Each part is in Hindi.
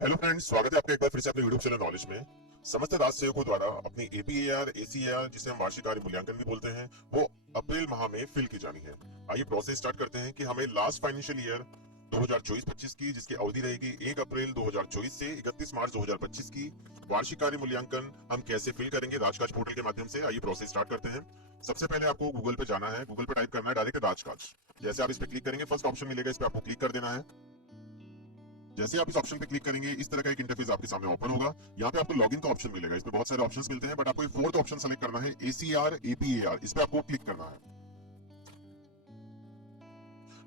हेलो फ्रेंड्स, स्वागत है आपका एक बार फिर से अपने यूट्यूब चैनल नॉलेज में। समस्त राज्य सेवकों द्वारा अपनी एपीएआर एसीएआर, जिसे हम वार्षिक कार्य मूल्यांकन भी बोलते हैं, वो अप्रैल माह में फिल की जानी है। आइए प्रोसेस स्टार्ट करते हैं कि हमें लास्ट फाइनेंशियल ईयर 2024-25 की, जिसकी अवधि रहेगी 1 अप्रैल 2024 से 31 मार्च 2025 की, वार्षिक कार्य मूल्यांकन हम कैसे फिल करेंगे राजकाज पोर्टल के माध्यम से। आइए प्रोसेस स्टार्ट करते हैं। सबसे पहले आपको गूगल पे जाना है, गूगल पे टाइप करना है डायरेक्ट राजकाज। जैसे आप इस पे क्लिक करेंगे, फर्स्ट ऑप्शन मिलेगा, इस पे आपको क्लिक कर देना है। जैसे आप इस ऑप्शन पे क्लिक करेंगे, इस तरह का एक इंटरफेस आपके सामने ओपन होगा। यहाँ पे आपको लॉगिन का ऑप्शन मिलेगा। इसमें बहुत सारे ऑप्शंस मिलते हैं, बट आपको ये फोर्थ ऑप्शन सेलेक्ट करना है, एसीआर एपीएआर। इस पे आपको क्लिक करना है।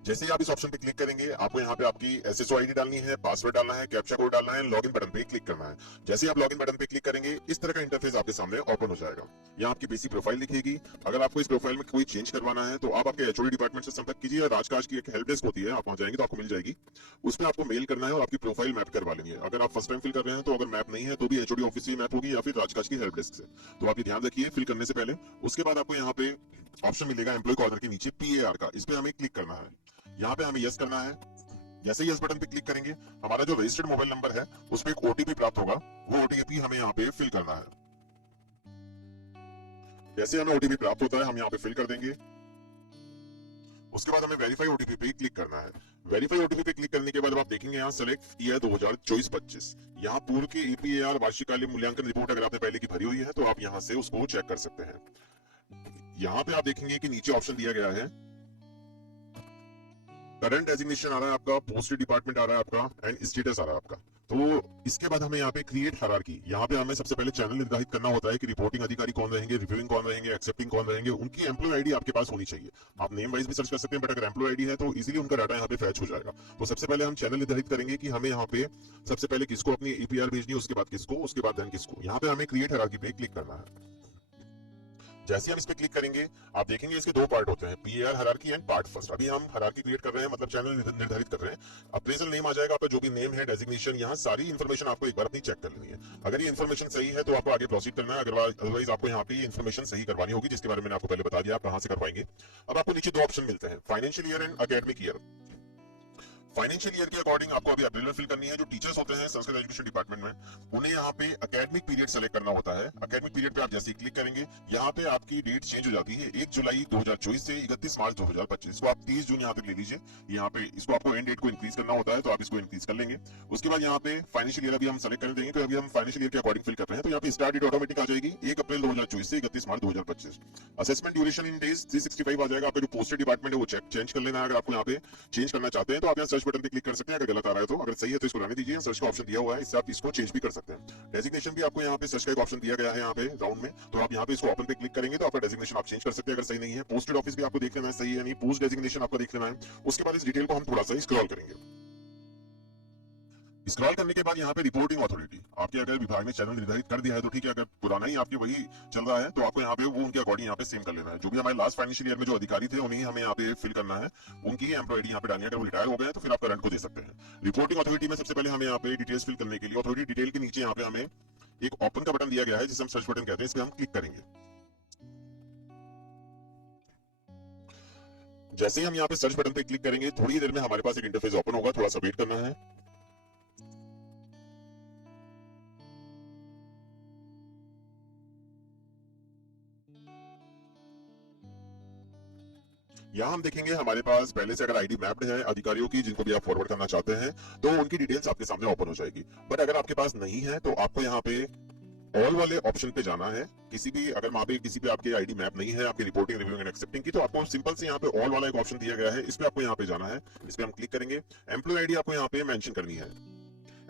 जैसे ही आप इस ऑप्शन पे क्लिक करेंगे, आपको यहाँ पे आपकी एसएसओ आईडी डालनी है, पासवर्ड डालना है, कैप्चा कोड डालना है, लॉगिन बटन पे क्लिक करना है। जैसे ही आप लॉगिन बटन पे क्लिक करेंगे, इस तरह का इंटरफेस आपके सामने ओपन हो जाएगा। यहाँ आपकी बेसिक प्रोफाइल दिखेगी। अगर आपको इस प्रोफाइल में कोई चेंज करवाना है तो आप आपके एचओडी डिपार्टमेंट से संपर्क कीजिए। राजकाज की एक हेल्प डेस्क होती है, आप वहां जाएंगे तो आपको मिल जाएगी। उसमें आपको मेल करना है और आपकी प्रोफाइल मैप करवा लेनी है। अगर आप फर्स्ट टाइम फिल कर रहे हैं तो अगर मैप नहीं है तो भी एचओडी ऑफिस से मैप होगी या फिर राजकाज की हेल्प डेस्क से। तो आप ये ध्यान रखिए फिल करने से पहले। उसके बाद आपको यहाँ पे ऑप्शन मिलेगा एम्प्लॉय कॉर्नर के नीचे पीएआर का, इस पे हमें क्लिक करना है। यहाँ पे हमें यस करना है। जैसे ही यस बटन पे क्लिक करेंगे, हमारा जो रजिस्टर्ड मोबाइल नंबर है उस पे एक ओटीपी प्राप्त होगा। वो ओटीपी हमें यहाँ पे फिल करना है। जैसे हमें ओटीपी प्राप्त होता है, हम यहाँ पे फिल कर देंगे। उसके बाद हमें वेरीफाई ओटीपी पे क्लिक करना है। वेरीफाई ओटीपी पे क्लिक करने के बाद आप देखेंगे यहाँ सेलेक्ट ईयर 2024-25। यहाँ पूर्व के ईपीएआर वार्षिक कार्य मूल्यांकन रिपोर्ट अगर आपने पहले की भरी हुई है तो आप यहाँ से उसको चेक कर सकते हैं। यहाँ पे आप देखेंगे कि नीचे ऑप्शन दिया गया है, करंट डेजिग्नेशन आ रहा है आपका, पोस्ट डिपार्टमेंट आ रहा है आपका, एंड स्टेटस आ रहा है आपका। तो इसके बाद हमें यहाँ पे क्रिएट हायरार्की, यहाँ पे हमें सबसे पहले चैनल निर्धारित करना होता है कि रिपोर्टिंग अधिकारी कौन रहेंगे, रिव्यूइंग कौन रहेंगे, एक्सेप्टिंग कौन रहेंगे। उनकी एम्प्लॉय आईडी आपके पास होनी चाहिए। आप नेम वाइज भी सर्च कर सकते हैं, बट अगर एम्प्लॉय आईडी है तो इजीली उनका डाटा यहाँ पे फैच हो जाएगा। तो सबसे पहले हम चैनल निर्धारित करेंगे कि हमें यहाँ पे सबसे पहले किसको अपनी ईपीआर भेजनी है, उसके बाद किसको, उसके बाद देन किसको। यहाँ पे हमें क्रिएट हायरार्की पे क्लिक करना है। जैसे हम इस पे क्लिक करेंगे, आप देखेंगे इसके दो पार्ट होते हैं, PAR hierarchy and part first. अभी हम हायरार्की क्रिएट कर रहे हैं, मतलब चैनल निर्धारित कर रहे हैं। अप्रेजल नेम आ जाएगा आपका, जो भी नेम है, डेजिग्नेशन, यहाँ सारी इन्फॉर्मेशन आपको एक बार अपनी चेक कर लेनी है। अगर ये इन्फॉर्मेशन सही है तो आपको आगे प्रोसीड करना है, अदरवाइज आपको यहाँ पे इन्फॉर्मेशन सही करवानी होगी, जिसके बारे में मैंने आपको पहले बता दिया आप कहां से करवाएंगे। अब आपको नीचे दो ऑप्शन मिलते हैं, financial year and academic year. Financial year के अकॉर्डिंग आपको अभी अप्रैल में फिल करनी है। जो टीचर्स होते हैं संस्कृत एजुकेशन डिपार्टमेंट में, उन्हें यहाँ पे एकेडमिक पीरियड सेलेक्ट करना होता है। एकेडमिक पीरियड पे आप जैसे ही क्लिक करेंगे, यहाँ पे आपकी डेट चेंज हो जाती है 1 जुलाई 2024 से 31 मार्च 2025। इसको आप 30 जून यहाँ तक ले लीजिए। यहाँ पे इसको आपको एंड डेट को इंक्रीज करना होता है, तो आप इसको इंक्रीज कर लेंगे। उसके बाद यहाँ पे फाइनेंशियल ईयर अभी हम सेलेक्ट कर देंगे, तो अभी हम फाइनेंशियल ईयर के अकॉर्डिंग फिल कर रहे हैं। तो यहाँ पे स्टार्ट डेट ऑटोमेटिक आ जाएगी 1 अप्रैल 2024 से 31 मार्च 2025। असेसमेंट ड्यूरेशन इन डेज 365 आ जाएगा। आपका जो पोस्टेड डिपार्टमेंट है वो चेंज कर लेना है। अगर आपको यहाँ पे चेंज करना चाहते हैं तो आप यहाँ सर्च बटन पे क्लिक कर सकते हैं। अगर गलत आ रहा है तो, अगर सही है तो इसको रहने दीजिए। सर्च का ऑप्शन दिया हुआ है, इससे आप इसको चेंज भी कर सकते हैं। डेजिग्नेशन भी आपको यहाँ पे सर्च का एक ऑप्शन दिया गया है यहाँ पे राउंड में, तो आप यहाँ पे इसको ओपन पे क्लिक करेंगे तो आपका डेजिग्नेशन आप चेंज कर सकते हैं अगर सही नहीं है। पोस्टेड ऑफिस भी आपको देख लेना है सही है नहीं, पोस्ट डेजिग्नेशन आपको देख लेना है। उसके बाद इस डिटेल को हम थोड़ा सा स्क्रॉल करेंगे। स्क्रॉल करने के बाद यहाँ पे रिपोर्टिंग अथॉरिटी, आपके अगर विभाग ने चैनल निर्धारित कर दिया है तो ठीक है। अगर पुराना ही आपके वही चल रहा है तो आपको यहाँ पे वो उनके अकॉर्डिंग यहाँ पे सेम कर लेना है। जो भी हमारे लास्ट फाइनेंशियल ईयर में जो अधिकारी थे उन्हीं हमें यहाँ पे फिल करना है। उनकी एम्प्लॉय आईडी यहाँ पे डालनी है। अगर वो रिटायर हो गए तो फिर आप करंट को दे सकते हैं। रिपोर्टिंग अथॉरिटी में सबसे पहले हमें यहाँ पे डिटेल्स फिल करने के लिए अथॉरिटी डिटेल के नीचे यहाँ पे हमें एक ओपन का बटन दिया गया है, जिसे हम सर्च बटन कहते हैं। इस पे हम क्लिक करेंगे। जैसे ही हम यहाँ पे सर्च बटन पे क्लिक करेंगे, थोड़ी देर में हमारे पास एक इंटरफेस ओपन होगा, थोड़ा सा वेट करना है। यहाँ हम देखेंगे हमारे पास पहले से अगर आईडी मैप्ड है अधिकारियों की, जिनको भी आप फॉरवर्ड करना चाहते हैं, तो उनकी डिटेल्स आपके सामने ओपन हो जाएगी। बट अगर आपके पास नहीं है तो आपको यहाँ पे ऑल वाले ऑप्शन पे जाना है। किसी भी अगर वहां पे किसी पे आपकी आईडी मैप नहीं है, आपकी रिपोर्टिंग रिव्यूइंग एंड एक्सेप्टिंग की, तो आपको सिंपल से यहाँ पे ऑल वाला एक ऑप्शन दिया गया है, इस पे आपको यहाँ पे जाना है। इस पे हम क्लिक करेंगे। एम्प्लॉय आईडी आपको यहाँ पे मेंशन करनी है।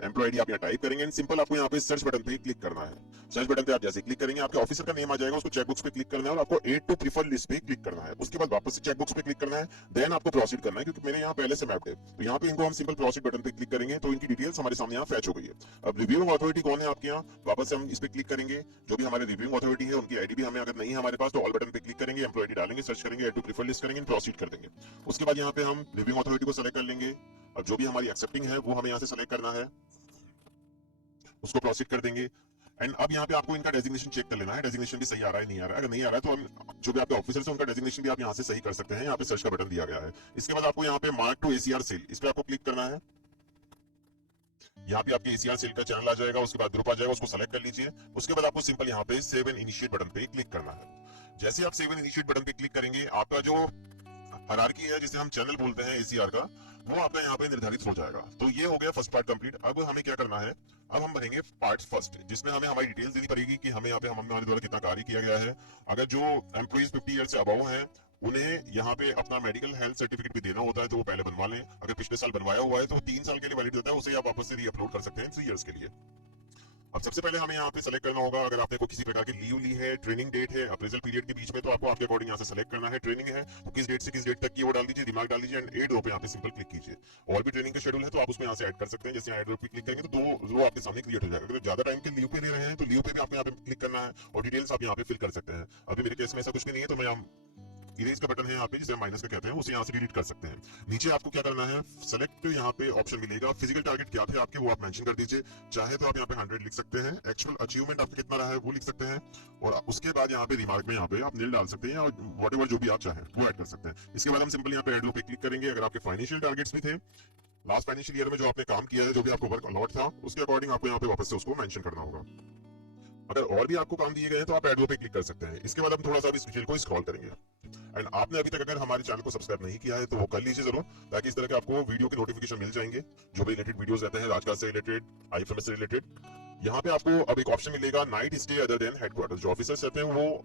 एम्प्लॉय आईडी आप यहाँ टाइप करेंगे एंड सिंपल आपको यहाँ पे सर्च बटन पे क्लिक करना है। सर्च बटन पे आप जैसे क्लिक करेंगे, आपके ऑफिसर का नेम आ जाएगा, उसको चेकबुक्स पे क्लिक करना है और आपको एड टू प्रीफर लिस्ट पे क्लिक करना है। उसके बाद वापस से चेकबुक्स पे क्लिक करना है, देन आपको प्रोसीड करना है। क्योंकि मेरे यहाँ पहले से मैप्ड है, तो यहाँ पे इनको हम सिंपल प्रोसीड बटन पे क्लिक करेंगे तो इनकी डिटेल्स हमारे सामने यहाँ फैच हो गई है। अब रिव्यूइंग अथॉरिटी कौन है आपके यहाँ, वापस से हम इस पे क्लिक करेंगे। जो भी हमारे रिव्यूइंग अथॉरिटी है उनकी आईडी भी हमें अगर नहीं है हमारे पास, तो ऑल बटन पे क्लिक करेंगे, एम्प्लॉय आईडी डालेंगे, सर्च करेंगे, एड टू प्रीफर लिस्ट करेंगे, प्रोसीड कर देंगे। उसके बाद यहाँ पे हम रिव्यूइंग अथॉरिटी को सेलेक्ट कर लेंगे। अब जो भी हमारी एक्सेप्टिंग है वो हमें यहाँ से सेलेक्ट करना है, उसको प्रोसीड कर देंगे। एंड अब यहाँ पे आपको इनका डेजिग्नेशन चेक कर लेना है, डेजिग्नेशन भी सही आ रहा है नहीं आ रहा है। अगर नहीं आ रहा है तो हम जो भी आपके ऑफिसर है उनका डेजिग्नेशन भी आप यहाँ से सही कर सकते हैं। यहाँ पे सर्च का बटन दिया गया है। इसके बाद आपको यहाँ पे मार्क टू एसीआर सेल, इस पे आपको क्लिक करना है। यहाँ पे आपके एसीआर सेल का चैनल आ जाएगा, उसके बाद ग्रुप आ जाएगा, उसको सेलेक्ट कर लीजिए। उसके बाद आपको सिंपल यहाँ पे सेव एंड इनिशिएट बटन पे क्लिक करना है। जैसे आप सेव एंड इनिशिएट बटन पे क्लिक करेंगे, आपका जो हायरार्की है जिसे हम चैनल बोलते हैं एसीआर का, वो आपका यहाँ पे निर्धारित हो जाएगा। तो ये हो गया फर्स्ट पार्ट कंप्लीट। अब हमें क्या करना है, अब हम भरेंगे पार्ट फर्स्ट, जिसमें हमें हमारी डिटेल्स देनी पड़ेगी कि हमें यहाँ पे हमारे द्वारा कितना कार्य किया गया है। अगर जो एम्प्लॉइज 50 ईयर से अबव हैं, उन्हें यहाँ पे अपना मेडिकल हेल्थ सर्टिफिकेट भी देना होता है, तो वो पहले बनवा लें। अगर पिछले साल बनवाया हुआ है तो 3 साल के लिए वैलिड होता है, उसे आप वापस से री अपलोड कर सकते हैं 3 इयर्स के लिए। अब सबसे पहले हमें यहाँ पे सेलेक्ट करना होगा, अगर आपने कोई किसी प्रकार की लीव ली है, ट्रेनिंग डेट है, अप्रेजल पीरियड के बीच में, तो आपको आपके अकॉर्डिंग यहाँ से सेलेक्ट करना है। ट्रेनिंग है तो किस डेट से किस डेट तक की वो डाल दीजिए, दिमाग डाल दीजिए, एंड एड रो पे यहाँ पे सिंपल क्लिक कीजिए। और भी ट्रेनिंग का शेड्यूल है तो आप उसमें यहाँ से ऐड कर सकते हैं। जैसे एड रो पे क्लिक करेंगे तो 2 रो आपके सामने क्रिएट हो जाएगा। अगर ज्यादा टाइम के लीव पे ले रहे हैं तो लीव पे भी आपको यहाँ पे क्लिक करना है और डिटेल्स आप यहाँ पे फिल कर सकते हैं। अभी मेरे केस में ऐसा कुछ भी नहीं है, तो मैं इरेज का बटन है यहाँ पे, जिसे माइनस का कहते हैं, उसे यहाँ से डिलीट कर सकते हैं। नीचे आपको क्या करना है, सेलेक्ट यहाँ पे ऑप्शन मिलेगा, फिजिकल टारगेट क्या थे आपके वो आप मेंशन कर दीजिए। चाहे तो आप यहाँ पे 100 लिख सकते हैं, एक्चुअल अचीवमेंट आपका कितना रहा है वो लिख सकते हैं, और उसके बाद यहाँ पे रिमार्क में यहाँ पे आप नील डाल सकते हैं, और व्हाटएवर जो भी आप चाहें वो ऐड कर सकते हैं। इसके बाद हम सिंपल यहाँ पे एड लो पे क्लिक करेंगे। अगर आपके फाइनेंशियल टारगेट्स भी थे लास्ट फाइनेंशियल ईयर में, जो आपने काम किया है, जो भी आपको वर्क अलॉट था, उसके अकॉर्डिंग आपको यहाँ पे वापस से उसको मेंशन करना होगा। अगर और भी आपको काम दिए गए हैं तो आप एड लो पे क्लिक कर सकते हैं। इसके बाद हम थोड़ा सा इस डिटेल को स्क्रॉल करेंगे। एंड आपने अभी तक अगर हमारे चैनल को सब्सक्राइब नहीं किया है तो वो कर लीजिए जरूर, ताकि इस तरह के आपको वीडियो के नोटिफिकेशन मिल जाएंगे, जो भी रिलेटेड वीडियोस रहते हैं राजकाज से रिलेटेड, आईएफएमएस से रिलेटेड। यहाँ पे आपको अब एक ऑप्शन मिलेगा, night stay other than headquarter. जो ऑफिसर्स रहते हैं वो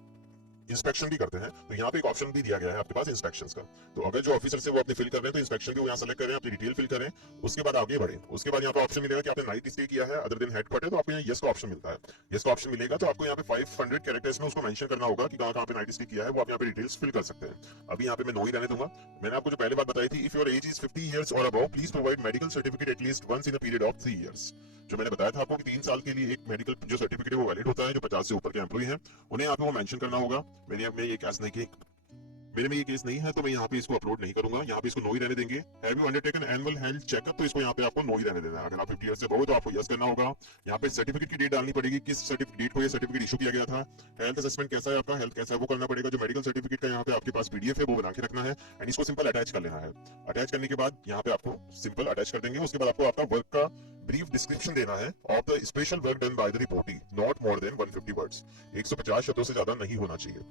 इंस्पेक्शन भी करते हैं, तो यहाँ पे एक ऑप्शन भी दिया गया है आपके पास इंस्पेक्शंस का। तो अगर जो ऑफिसर से वो अपने फिल कर रहे हैं तो इंस्पेक्शन को यहाँ सेलेक्ट करें, अपनी डिटेल फिल करें, उसके बाद आगे बढ़े। उसके बाद यहाँ पे ऑप्शन मिलेगा कि आपने नाइट स्टे किया है अदर देन हेडक्वार्टर, तो आपको यहाँ यस का ऑप्शन मिलता है। यस का ऑप्शन मिलेगा तो आपको यहाँ पे 500 कैरेक्टर्स में उसको मेंशन करना होगा कि कहाँ पे नाइट स्टे किया है, वो आप यहाँ पे डिटेल्स फिल कर सकते हैं। अभी यहाँ पे मैं नो ही रहने दूंगा। मैंने आपको जो पहले बात बताई थी, if your age is 50 years और above, please provide medical certificate at least once in a period of 3 years. जो मैंने बताया था आपको कि 3 साल के लिए एक मेडिकल जो सर्टिफिकेट है वो वैलिड होता है। जो 50 से ऊपर के एम्प्लॉय हैं उन्हें यहाँ पे वो मेंशन करना होगा। मेरे में ये केस नहीं है तो मैं यहाँ पे इसको अपलोड नहीं करूंगा, यहाँ पे इसको नो ही रहने देंगे। Have you undertaken annual health checkup, तो इसको यहाँ पे आपको नो ही रहने देना है। अगर आप 50 ईयर से हो तो आपको यस करना होगा। यहाँ पे सर्टिफिकेट की डेट डालनी पड़ेगी, किस डेट को ये सर्टिफिकेट इशू किया गया था। हेल्थ असेसमेंट कैसा है आपका, हेल्थ कैसा है वो करना पड़ेगा। जो मेडिकल सर्टिफिकेट का यहाँ पे आपके पास पीडीएफ है वो बना के रखना है, एंड इसको सिंपल अटैच कर लेना है। अटैच करने के बाद यहाँ पे आपको सिंपल अटैच कर देंगे। उसके बाद आपको आपका वर्क का ब्रीफ डिस्क्रिप्शन देना है of the special work done by the reportee, not more than 150 words. 150 शब्दों से ज्यादा नहीं होना चाहिए।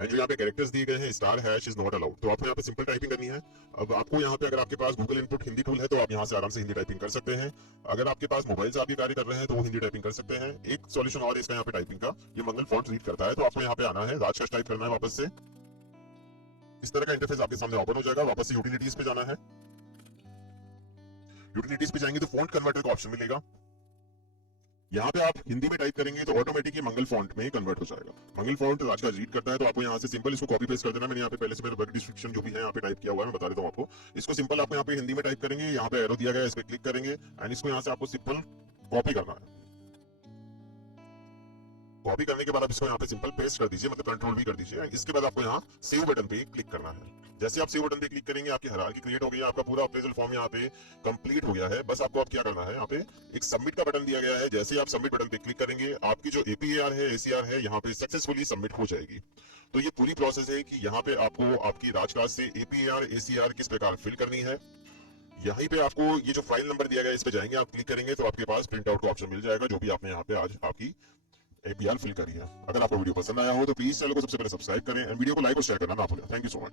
एंड जो यहाँ पे कैरेक्टर्स दिए गए हैं, star hash is not allowed, तो आपको यहाँ पे सिंपल टाइपिंग करनी है। अब आपको यहाँ पे अगर आपके पास गूगल इनपुट हिंदी टूल है तो आप यहाँ से आराम से हिंदी टाइपिंग कर सकते हैं। अगर आपके पास मोबाइल से आप ये कार्य कर रहे हैं तो वो हिंदी टाइपिंग कर सकते हैं। एक सॉल्यूशन और इसका यहाँ पे टाइपिंग का, ये मंगल फॉन्ट रीड करता है, तो आपको यहाँ पे आना है, राजकाज टाइप करना है वापस से। इस तरह का इंटरफेस आपके सामने ओपन हो जाएगा। वापस से यूटिलिटीज पे जाना है। यूटिलिटीज पे जाएंगे तो फॉन्ट कन्वर्टर का ऑप्शन मिलेगा। यहाँ पे आप हिंदी में टाइप करेंगे तो ऑटोमेटिक ये मंगल फॉन्ट में कन्वर्ट हो जाएगा। मंगल फॉन्ट राजकाज रीड करता है, तो आपको यहाँ से सिंपल इसको कॉपी पेस्ट कर देना। मैंने यहाँ पे पहले से मेरा वर्क डिस्क्रिप्शन जो भी है यहाँ पे टाइप किया हुआ है, मैं बता देता हूँ आपको। इसको सिंपल आपको यहाँ पे हिंदी में टाइप करेंगे, यहाँ पे एरो दिया गया है, इस पे क्लिक करेंगे, एंड इसको यहाँ से आपको सिंपल कॉपी करना है। कॉपी करने के बाद आप इसको यहाँ पे सिंपल पेस्ट कर दीजिए, मतलब कंट्रोल भी कर दीजिए। इसके बाद आपको यहाँ सेव बटन पे क्लिक करना है। जैसे आप सेव बटन पे क्लिक करेंगे, आपकी हायरार्की क्रिएट हो गई है, आपका पूरा अप्रेजल फॉर्म यहाँ पे कंप्लीट हो गया है। बस आपको अब क्या करना है, यहाँ पे एक सबमिट का बटन दिया गया है। जैसे आप सबमिट बटन पे क्लिक करेंगे, आपकी जो एपीआर है, एसीआर है, यहाँ पे सक्सेसफुली सबमिट हो जाएगी। तो ये पूरी प्रोसेस है कि यहाँ पे आपको आपकी राजकाज से एपीआर एसीआर किस प्रकार फिल करनी है। यहीं पे आपको ये जो फाइल नंबर दिया गया है, इस पे जाएंगे, आप क्लिक करेंगे तो आपके पास प्रिंट आउट का ऑप्शन मिल जाएगा, जो भी आपने यहाँ पे आज आपकी एपीआर फिल करी है। अगर आपको वीडियो पसंद आया हो तो प्लीज चैनल को सबसे पहले सब्सक्राइब करें, एंड वीडियो को लाइक और शेयर करना ना भूलें। Thank you so much.